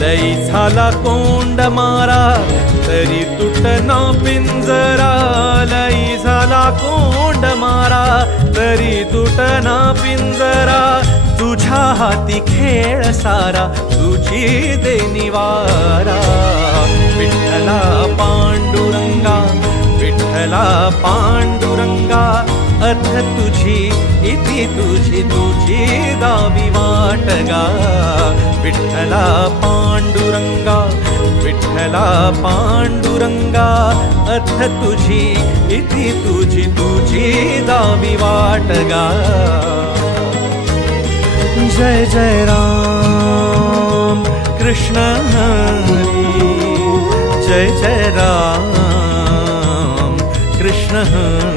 लई झाला कोंड मारा तरी तुटना पिंजरा, लई झाला कोंड मारा तरी तुटना पिंजरा, तुझ्या हाती खेळ सारा तुझी दे निवारा। विठ्ठला पांडुरंगा विठ्ठला पांडुरंगा, अथ तुझी इति तुझी तुझी दावी वाट गा। विठ्ठला पांडुरंगा विठ्ठला पांडुरंगा, अथ तुझी इति तुझी तुझी दावी वाट गा। जय जय राम कृष्ण हरी, जय जय राम कृष्ण हरी।